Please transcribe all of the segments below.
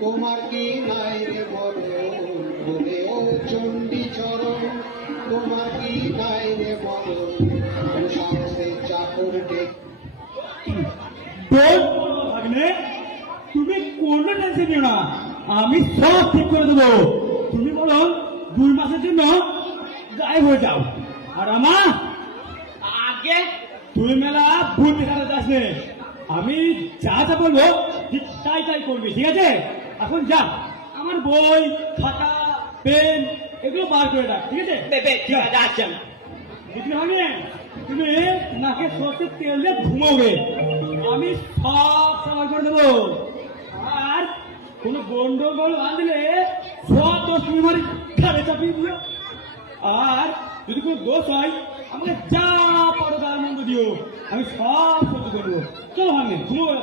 তোমার কি নাই রে বলে ও চণ্ডী চরণ, তোমার কি নাই রে বলো সাহসের চাকর ডেক। ভাগ্নে, তুমি কোনো টেনশন নিও না, আমি সব ঠিক করে দেবো। তুমি বলো 2 মাসের জন্য গায়েব হয়ে যাও। আর আমার আগে তুই মেলা ভুল দেখাতে যাস নে, আমি যা যা বলবো ঠিক তাই তাই করবি, ঠিক আছে? এখন যা, আমার বই খাতা পেন এগুলো বার করে রাখ, ঠিক আছে? ঠিক আছে, আসছে না বুঝলি হবে। তুমি নাকে সর্ষের তেল দিয়ে ঘুমাবে, আমি সব সবার করে দেবো। আর কোন গন্ডগোল বাঁধলে সব দোষ তুমি মারি ঘাড়ে চাপিয়ে দিও। আর যদি কোনো দোষ হয় আমাকে যা পারো তার মন্দ দিও, আমি সব সহ্য করবো। চলো ভাঙে ঘুমো।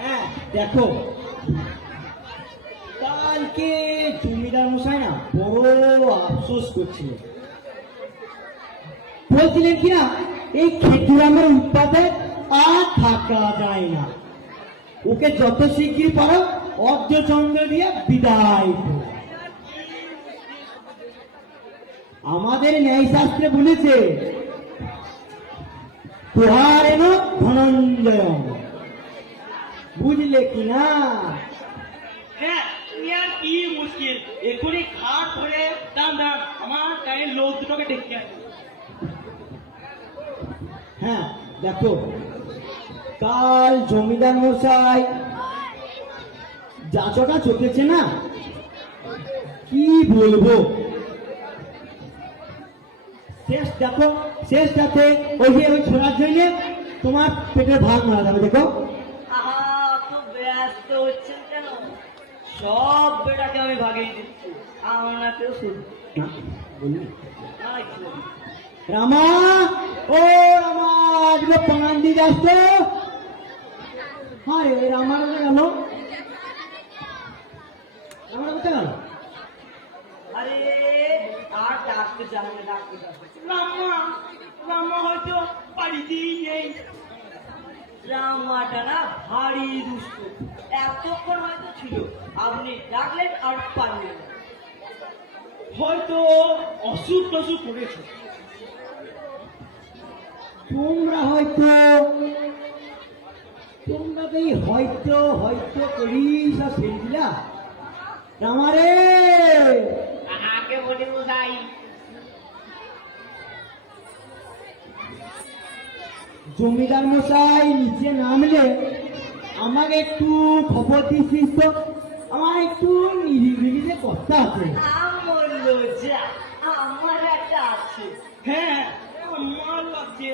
হ্যাঁ দেখো, কালকে জমিদার মশাই না বড় আফসোস করছিলেন, বলছিলেন কিনা এই খেজুরামের উৎপাদে আর থাকা যায় না, ওকে যত শিগগির পারো অর্ধচন্দ্র দিয়ে বিদায় করো। আমাদের ন্যায়শাস্ত্রে বলেছে তোহার এন ধনঞ্জয়, বুঝলে কিনা? হ্যাঁ, আর কি মুশকিল, এখনই খাট ধরে দাম দাম আমার গায়ের লোক দুটোকে ডেকে আসে। হ্যাঁ দেখো, কাল জমিদার মশাই যাচটা চটেছে না, কি বলবো। শেষ দেখো, শেষটাতে ওই যে ওই ছোড়ার জন্য তোমার পেটের ভাগ মারা যাবে। দেখো তো ব্যস্ত হচ্ছেন কেন? সব বেটাকে আমি ভাগিয়ে দিচ্ছি, আমরা কেউ শুধু রামা, ও রামা, আজকে পান দিয়ে যাস তো? হ্যাঁ রে, রামার গেল, রামার কোথায় গেল? আরে আর ডাকতে যাবে না, ডাকতে যাবে। রাম্মা হয়তো বাড়িতেই নেই। রামাটা না ভারী দুষ্ট, এতক্ষণ হয়তো ছিল, আপনি ডাকলেন আর পারলেন না। হয়তো অসুখ টসুখ করেছে। তোমরা তো এই হয়তো হয়তো করি সব ছেড়ে দিলা। রামারে, আগে বলি যাই, জমিদার মশাই নিচে নামলে আমাকে একটু খবর দিচ্ছিস তো? আমার একটু নিরিবিলিতে কথা আছে। বললো যা, আমার একটা আছে। হ্যাঁ, আমার লাগছে।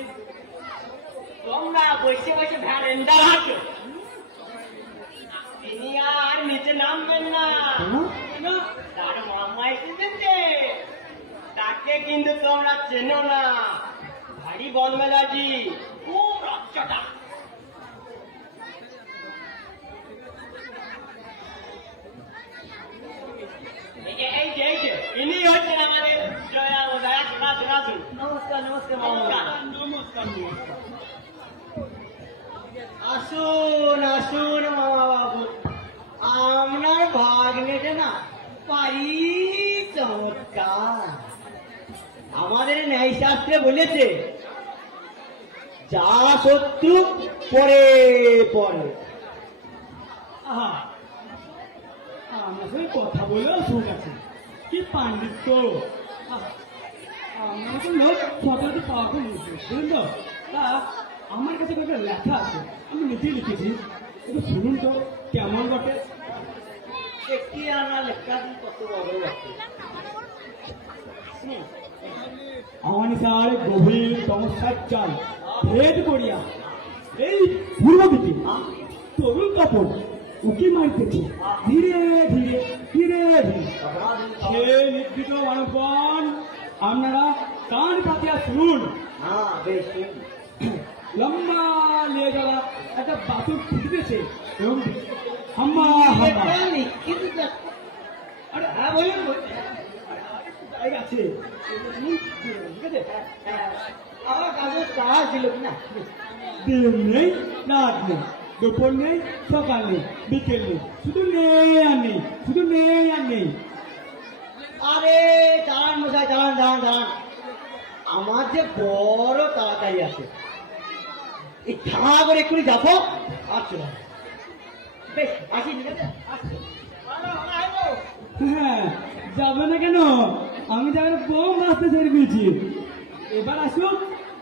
তোমরা বসে বসে ভ্যারেন্ডা আছো, তিনি আর নিচে নামবেন না। কেন? তার মামা এসেছে, তাকে কিন্তু তোমরা চেনো না, ভারী বনমেলাজি, খুব রক্তটা। এই যে ইনি হচ্ছেন আমাদের জয়া ওদয়। আসুন। নমস্কার নমস্কার নমস্কার নমস্কার। আসুন আসুন মামা বাবু, আপনার ভাগ্নেটা না পারি চমৎকার। আমাদের ন্যায়শাস্ত্রে বলেছে যা শত্রু পরে পরে। আহা, আমার সঙ্গে কথা বলেও সুখ আছে, কি পাণ্ডিত্য। আমার তো লোক সবাই পাওয়া বুঝলেন তো। তা আমার কাছে একটা লেখা আছে, আমি নিজেই লিখেছি, একটু শুনুন তো কেমন বটে। একটি আনা লেখা কত বড় বটে। অহিংসার গভীর সমস্যার চাল ভেদ করিয়া এই পূর্ব দিকে তরুণ কাপড় উকি মারিতেছে ধীরে ধীরে ধীরে ধীরে। সে নির্দিষ্ট মানবগণ আপনারা কান পাতিয়া শুনুন। হ্যাঁ বেশ, লম্বা নিয়ে যাওয়া একটা বাসুর ফুটতেছে এবং হাম্মা হাম্মা। কিন্তু আরে হ্যাঁ বলুন। বাইক আছে, ঠিক আছে? আমার কাছে টাকা ছিল কিনা? দিন নেই, রাত নেই, দুপুর নেই, সকাল নেই, বিকেল নেই, শুধু নেই আর নেই, শুধু নেই আর নেই। আরে দাঁড়ান মশাই, দাঁড়ান দাঁড়ান দাঁড়ান, আমার যে বড় তাড়াতাড়ি আছে, এই ঠাড়া করে এক্ষুনি যাবো আর চলে আসবো। বেশ আসি, ঠিক আছে? আসছি। হ্যাঁ, যাবে না কেন? আমি যাবে কম রাস্তা ছেড়ে দিয়েছি। এবার আসুন,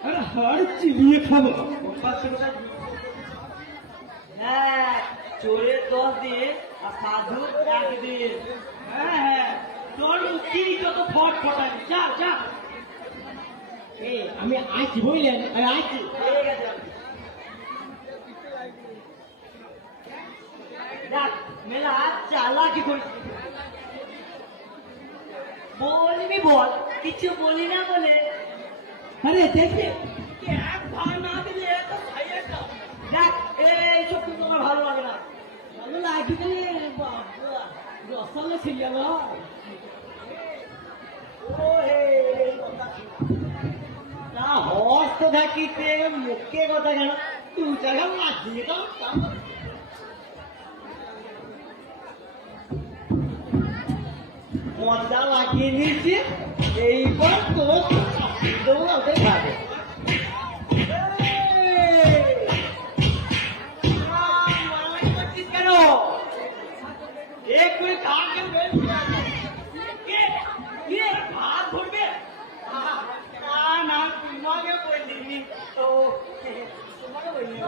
আর হাড় চিবিয়ে খাবো। হ্যাঁ, চোরের 10 দিন আর সাধুর 1 দিন। হ্যাঁ হ্যাঁ, তোর উকিল যত ফট ফটানি, যা যা। এই আমি আছি, বুঝলেন? আমি আছি। ঠিক আছে। দেখ, মেলা চালাকি করিস। বলবি বল, কিছু বলি না বলে। আরে দেখবে, এক ভাই না দিলে এত খাইয়ে দাও। দেখ, এইসব কিন্তু আমার ভালো লাগে না। ভালো লাগি গেলে রসালো ছিল না। ও হে, না হস্ত থাকিতে মুখে কথা কেন, দু জায়গা লাগিয়ে দাও। মজা লাগিয়ে নিয়েছি, এইবার তো দৌড়াতে পারে। কেন এক্ষুনি কাকে ভাত ধরবে? না না, তোমাকে বলিনি তো, তোমাকে বলিনি।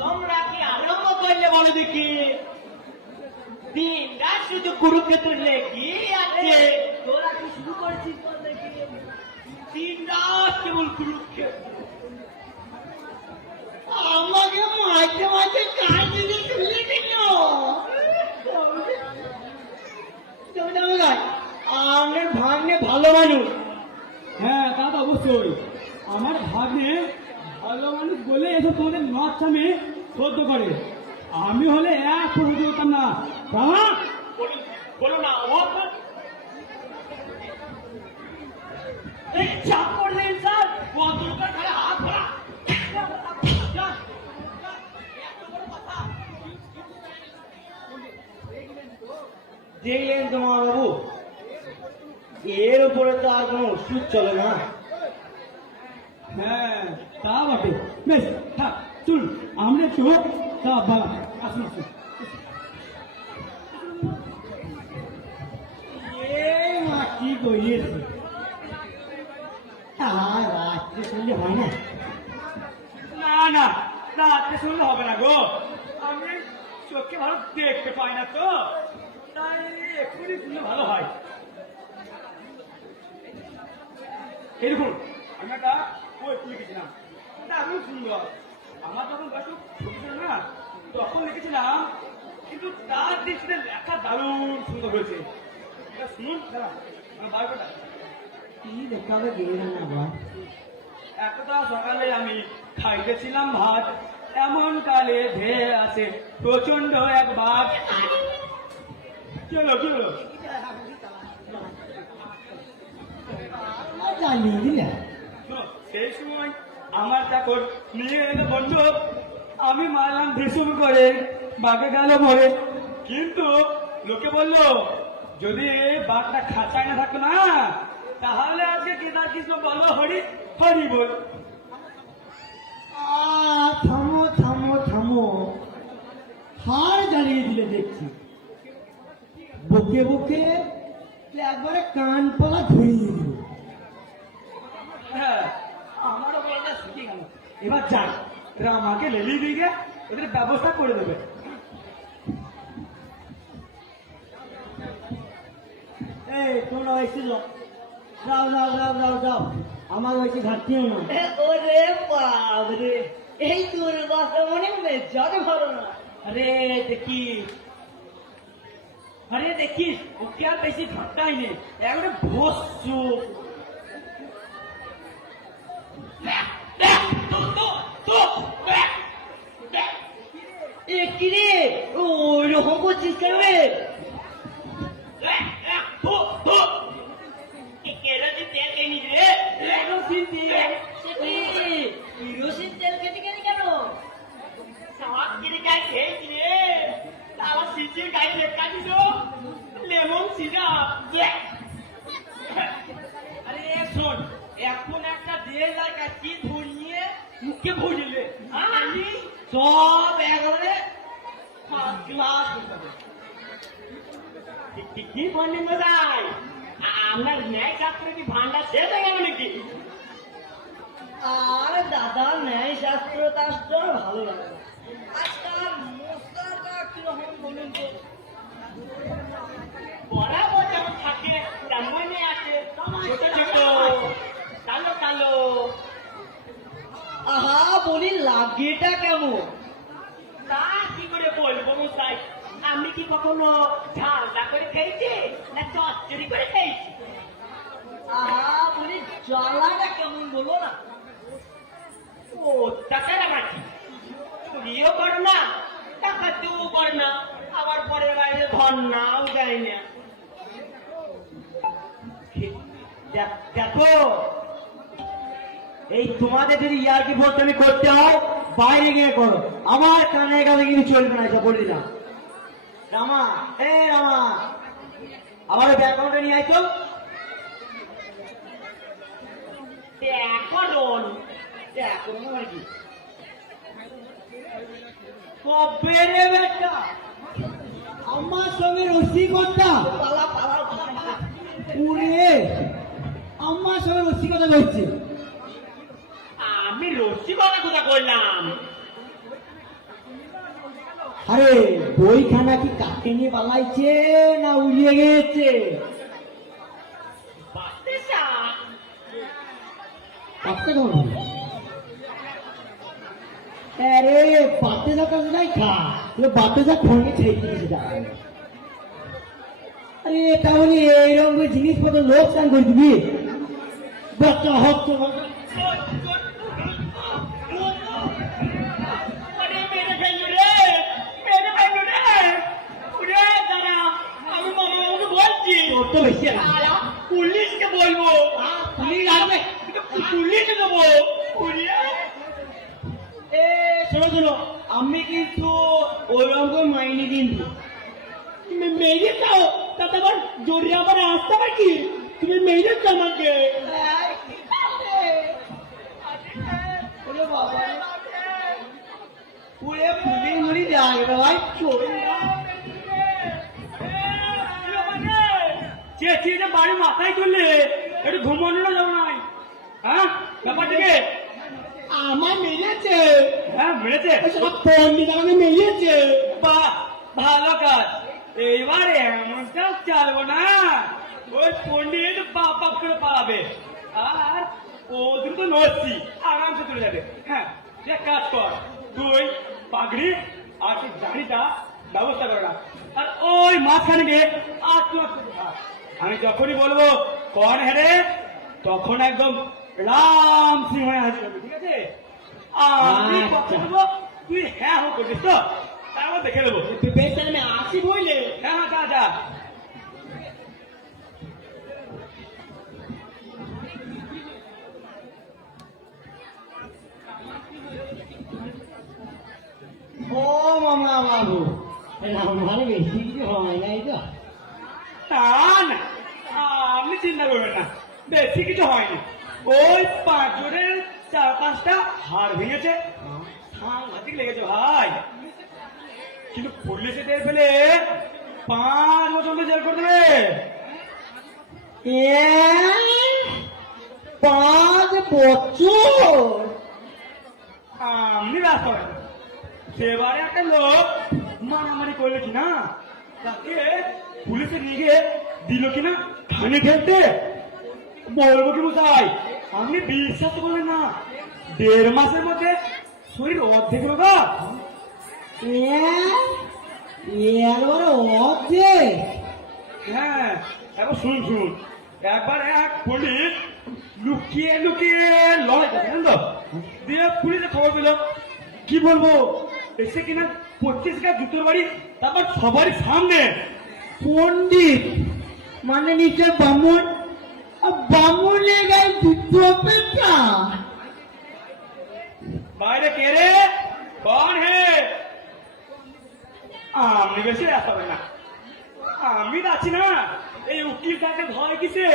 তোমরা কি আরম্ভ করলে বলো দেখি? দিন রাত শুধু কুরুক্ষেত্র লেগে আছে। তোরা কি শুরু করেছিস বল দেখি? দিন রাত কেবল কুরুক্ষেত্র। আমাকে মাঝে মাঝে কাজ দিতে তুলে দিল। আমার ভাগ্নে ভালো মানুষ। হ্যাঁ, তা তো অবশ্যই। আমার ভাগ্নে ভালো মানুষ বলে এসব তোমাদের নচ্ছামে সহ্য করে। আমি হলে এক সহ্য করতাম না। বাবা, বলো না, এই চাপ করলেন স্যার, বদলকার ঘরে হাত ধরা। দেখলেন তোমার বাবু, এর উপরে তো আর কোনো ওষুধ চলে না। হ্যাঁ, তা বটে। বেশ, থাক, চল আমরা একটু তা বাবা আসুন আসুন। এই মা কি করিয়েছে? রাত্রে শুনলে হয় না? না না, রাত্রে শুনলে হবে না গো। আমি চোখে ভালো দেখতে পাই না তো, তাই এক্ষুনি শুনলে ভালো হয়। এই দেখুন, আমি একটা বই লিখেছিলাম, দারুণ সুন্দর। আমার যখন বয়স ছোট ছিল না, তখন লিখেছিলাম, কিন্তু তার দৃষ্টিতে লেখা দারুণ সুন্দর হয়েছে। এটা শুনুন, দাঁড়া, আমার বায়োটা। কি দেখাবে গেলে না আবার? একদা সকালে আমি খাইতেছিলাম ভাত, এমন কালে ধেয়ে আছে প্রচন্ড এক বাঘ। চলো চলো, জানিয়ে দিলে শোনো, সেই সময় আমার চাকর নিয়ে এলো বন্দুক, আমি মারলাম ভীষণ করে, বাঘে গেল মরে। কিন্তু লোকে বললো, যদি বাঘটা খাঁচায় না থাকতো না, তাহলে আজকে কেদার কৃষ্ণ বলো হরি হরি বল। থামো থামো থামো, হার জ্বালিয়ে দিলে দেখছি। বকে বকে একবারে কান পলা ধরিয়ে দিল। হ্যাঁ, আমারও বলটা ছুটি গেল। এবার যাক, এরা আমাকে লেলি দিয়ে এদের ব্যবস্থা করে দেবে। এই তোমরা এসেছিল, যাও যাও যাও যাও যাও, আমার হয়েছে ঘাটতিও না। ওরে বাবরে, এই তোর বাসা মনে মেজাজ ভালো না। আরে দেখিস ওকে আর বেশি ঠান্ডাই নেই একবারে ভস্য এ কি রে ওই রকম করছিস কেন রে? কিরোসিন তেল খেতে গেলি কেন? লেমন সিরাপ আরে শোন এখন একটা দেড় লাখ কি ধরিয়ে মুখে ভরিলে আমি সব একেবারে ক্লাস কি বললেন বোঝাই আপনার ন্যায় শাস্ত্রে কি ভান্ডার শেষ হয়ে গেল নাকি আর দাদা ন্যায় শাস্ত্র টাস্ত্র ভালো লাগে না। আজকাল মশলাটা কিরকম বলুন তো? বরাবর যেমন থাকে তেমনই আছে ছোট ছোট কালো কালো আহা বলি লাগেটা কেমন? তা কি করে বলবো মশাই আমি কি কখনো ঝালটা করে খেয়েছি না চচ্চড়ি করে খেয়েছি আহা বলি জ্বালাটা কেমন বলো না? ও টাকা লাগাচ্ছি চুরিও কর না টাকা দিও কর না আবার পরের বাইরে ধর্নাও দেয় না দেখো এই তোমাদের যদি ইয়ার্কি ভোটটা করতে হয় বাইরে গিয়ে করো, আমার কানে কানে কিন্তু চলবে না, এটা বলে দিলাম। রামা রামা আমার ব্যাকগ্রাউন্ডে নিয়ে আইতো। এখন মানে কি কবে রে বেটা আমার সঙ্গে রসিকতা পুরে আমার সঙ্গে রসিকতা করছে? আমি রসিকতা কোথা করলাম আরে বইখানা কি কাকে নিয়ে পালাইছে না উড়িয়ে গেছে? বাঁচতে চান পাত্তা কেমন হবে? আরে পাতে যা কাজ নাই খা, বাতে যা খড়গে ছেড়ে দিয়েছে যা। আরে তাহলে এইরকম জিনিসপত্র লোকসান করে দিবি? বাচ্চা হক তো মেরে ফেললো রে উড়ে দাঁড়া আমি মামাকে বলছি তোর তো বেশি আছে। পুলিশকে বলবো পুলিশ আসবে? পুলিশে দেবো উড়িয়ে শোনো শোনো, আমি কিন্তু ওরকম মাইনি কিন্তু মেরে যাও তাতে আবার জড়িয়ে আবার আসতে পারি তুমি মেরেছ আমাকে পুরে পুলিশ মুড়ি যাবে ভাই চলে চেঁচিয়ে যে বাড়ি মাথায় তুললে একটু ঘুমানো যাও নাই হ্যাঁ ব্যাপার থেকে আমার মেরেছে। হ্যাঁ মেরেছে পন্ডিত আমাকে মেরেছে। বাহ ভালো কাজ এইবার এমন কাজ চালবো না ওই পন্ডিত বাপ বাপ করে পালাবে আর ও দ্রুত নড়ছি আরামসে চলে যাবে হ্যাঁ সে কাজ কর তুই পাগড়ি আর তুই গাড়িটা ব্যবস্থা করে না আর ওই মাঝখানে গিয়ে আর তুই আমি যখনই বলবো কন হেরে তখন একদম রাম সিংহ হয়ে হাজির হবে ঠিক আছে আমি কথা দেবো তুই হ্যাঁ হো করছিস তো তারপর দেখে নেবো বেশ আমি আসি বইলে। হ্যাঁ হ্যাঁ যা যা ও মামা বাবু আমার বেশি কিছু হয় নাই তো? না আপনি চিন্তা করবেন না বেশি কিছু হয়নি ওই 5 জনের 4-5টা হাড় ভেঙেছে সাংঘাতিক লেগেছে ভাই কিন্তু পুলিশে টের পেলে 5 বছর জেল করে দেবে 5 বছর? আপনি রাস করেন সেবারে একটা লোক মারামারি করলে কিনা তাকে পুলিশে নিয়ে গিয়ে দিল কিনা খানে ফেলতে বলবো কি মশাই আপনি বিশ্বাস করবেন না 1.5 মাসের মধ্যে শরীর অর্ধেক রোগা একবারে অর্ধেক। হ্যাঁ, এবার শুনুন শুনুন, একবার এক পণ্ডিত লুকিয়ে লুকিয়ে লড়াই করছে, জানেন তো? দিয়ে পুলিশে খবর পেল, কি বলবো, এসে কিনা 25 গাছ জুতোর বাড়ি, তারপর সবারই সামনে। পণ্ডিত মানে নিশ্চয় বামুন, আর বামুনের গায়ে দুটো পেটা। বাইরে কে রে, কন হে? আমি বেশি রাস্তা পাই না, আমি যাচ্ছি না, এই উকিল কাকে ভয় কিসে,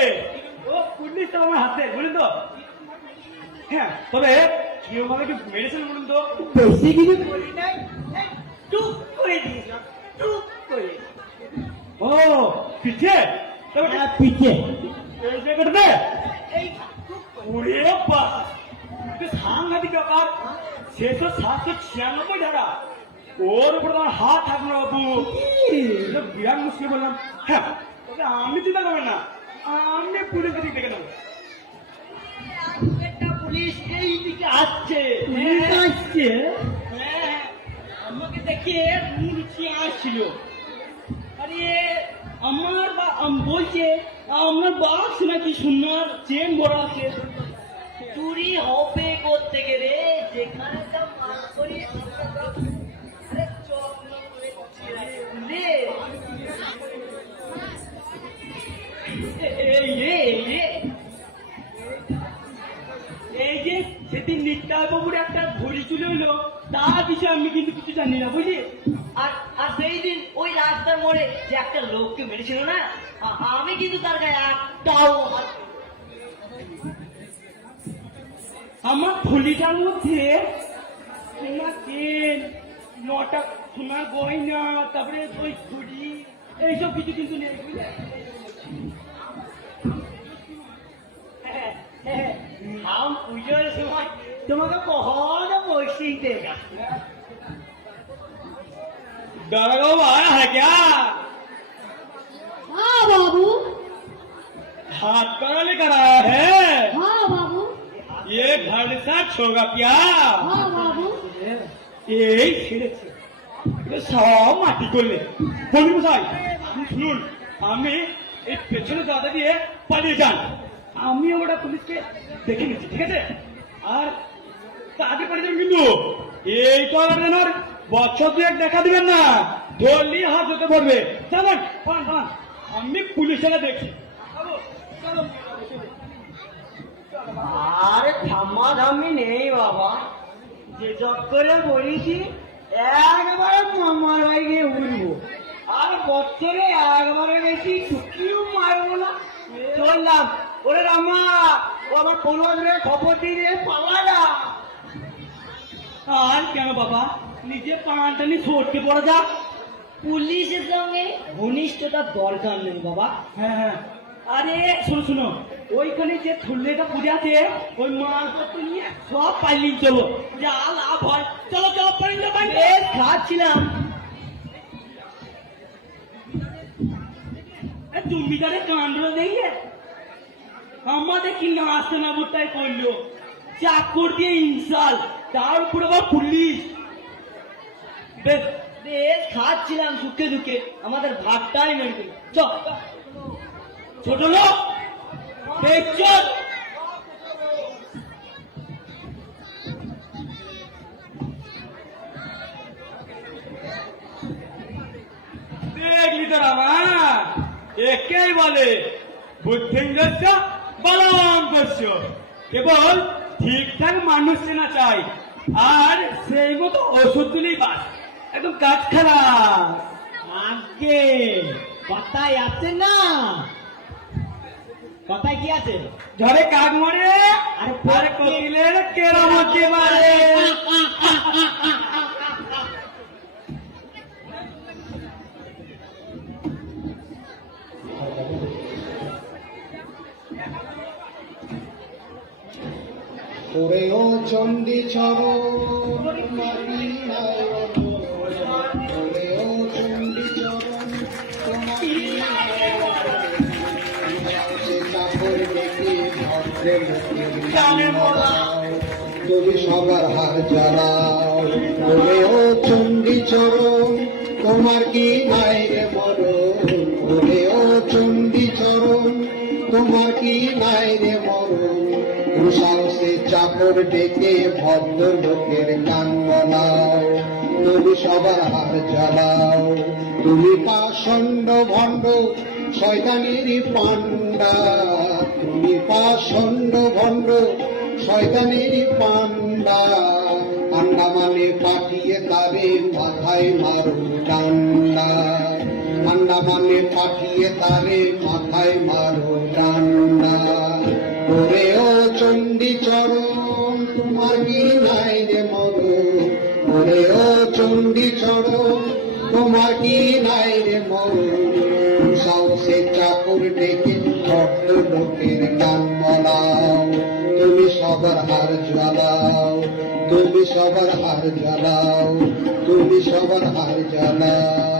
ও পুলিশ তো আমার হাতে, বলুন তো। হ্যাঁ, তবে কেউ আমাকে মেরেছেন বলুন তো? বেশি কিছু করি নাই, এই টুক করে দিয়েছিলাম, টুক করে। ও পিঠে, তবে না, পিঠে। এই জায়গাটাতে এই টুক করে। ওরে বাবা, এটা সাংঘাতিক ব্যাপার। 796 টাকা, ওর উপর আমার হাত থাকলো বাবু, এটা বিরাট মুশকিল বললাম। হ্যাঁ, তবে আমি চিন্তা করবেন না, আমি পুলিশ দিক দেখে নেবো। একটা পুলিশ এই দিকে আসছে। পুলিশ আসছে? হ্যাঁ, আমাকে দেখে মুরচি আসছিল। আরে আমার বলছে আমার বাক্স নাকি সোনার চেন বড় আছে, চুরি হবে করতে গেলে যেখানে তা মাছ করি। আরে চল রে, এই রে, এই রে, এই যে সেদিন নিত্যায় বাবুর একটা ঘড়ি চুলে হলো, তার বিষয়ে আমি কিন্তু কিছু জানি না, বুঝলি। আর আর সেই দিন ওই রাস্তার মোড়ে যে একটা লোককে মেরেছিল না, আমি কিন্তু তার গায়ে একটাও হাত। আমার থলিটার মধ্যে সোনার চেন, 9টা সোনার গয়না, তারপরে ওই ঘড়ি, এইসব কিছু কিন্তু নেই, বুঝলে। हम পুজোর সময় তোমাকে কখনো বসি দেখা। दारोगा आ रहा है क्या? हाँ बाबू, हाथ कड़ा लेकर आया है, हाँ बाबू, ये घर सा छोगा क्या? हाँ बाबू। এই ছেড়েছে, সব মাটি করলে। বলি মশাই, শুনুন, আমি এই পেছনে দাদা দিয়ে পালিয়ে যান, আমি ওটা পুলিশকে দেখে নিচ্ছি, ঠিক আছে? আর তাকে পালিয়ে যাবেন কিন্তু এই তো আর যেন আর বছর 2 দেখা দিবেন না, ধরলি হাত হতে পড়বে। চলেন, আমি পুলিশেরা দেখছি। আরে থাম্মা থাম্মি নেই বাবা, যে চক্করে বলেছি একবারে মামার বাড়ি গিয়ে উঠবো, আর বছরে একবারে বেশি টুকিও মারবো না। চললাম। ওরে রামা, ও আমার কোনো খবর দিয়ে পাওয়া না। আর কেন বাবা, নিজে পানটানি সরতে পড়া যাক। পুলিশের সঙ্গে ঘনিষ্ঠতার দরকার নেই বাবা। হ্যাঁ হ্যাঁ, আরে শোনো শোনো, ওইখানে যে থুল্লেটা পড়ে আছে, ওই মালপত্র নিয়ে সব পালিয়ে চলো, যা লাভ হয়। চলো চলো, পালিয়ে যাও। বেশ খাচ্ছিলাম। তুমি তাহলে কাণ্ড দেখলে আমাদের কি নাচতে না বোটাই করলো, চাকর দিয়ে ইনসাল, তার উপর আবার পুলিশ। বেশ বেশ খাচ্ছিলাম সুখে দুঃখে, আমাদের ভাতটাই মেরে দিল। চল ছোট লোক দেখছো, দেখলি তো রামা, একেই বলে বুদ্ধিঙ্গস্য বলবান করছো। কেবল ঠিকঠাক মানুষ চেনা চাই, আর সেই মতো ওষুধ দিলেই বাস, একদম কাজ খারাপ। আগে কথায় আছে না, কথায় কি আছে? ঝড়ে কাক মরে, আর আর কোকিলের কেরামতি মারে। ওরেও চণ্ডী চরণ মাটি নাই রতন, ওরেও চণ্ডী চরণ মাটি নাই রতন। সে চাকর দেখি ভদ্রে মুখে গানে বলাও, তুমি সবার হার জ্বালাও, ওরে ও চণ্ডী চরণ তোমার কি নাই রে মরণ ওরে ও চণ্ডী চরণ তোমার কি নাই রে মরণ সাহসে চাকর ডেকে ভদ্র লোকের গান বলাও তুমি সবার হার জ্বালাও তুমি পাষণ্ড ভণ্ড শয়তানেরই পান্ডা তুমি পাষণ্ড ভণ্ড শয়তানেরই পান্ডা পান্ডা মানে পাঠিয়ে তারে মাথায় মারো ডান্ডা পান্ডা মানে পাঠিয়ে তারে মাথায় মারো ডান্ডা ওরে ও চণ্ডী চরণ তোমার কি নাই রে মরণ ওরে ও চণ্ডী চরণ তোমার কি নাই রে মরণ সাহসে চাকর ডেকে ভদ্র লোকের গান বলাও তুমি সবার হার জ্বালাও তুমি সবার হার জ্বালাও তুমি সবার হার জ্বালাও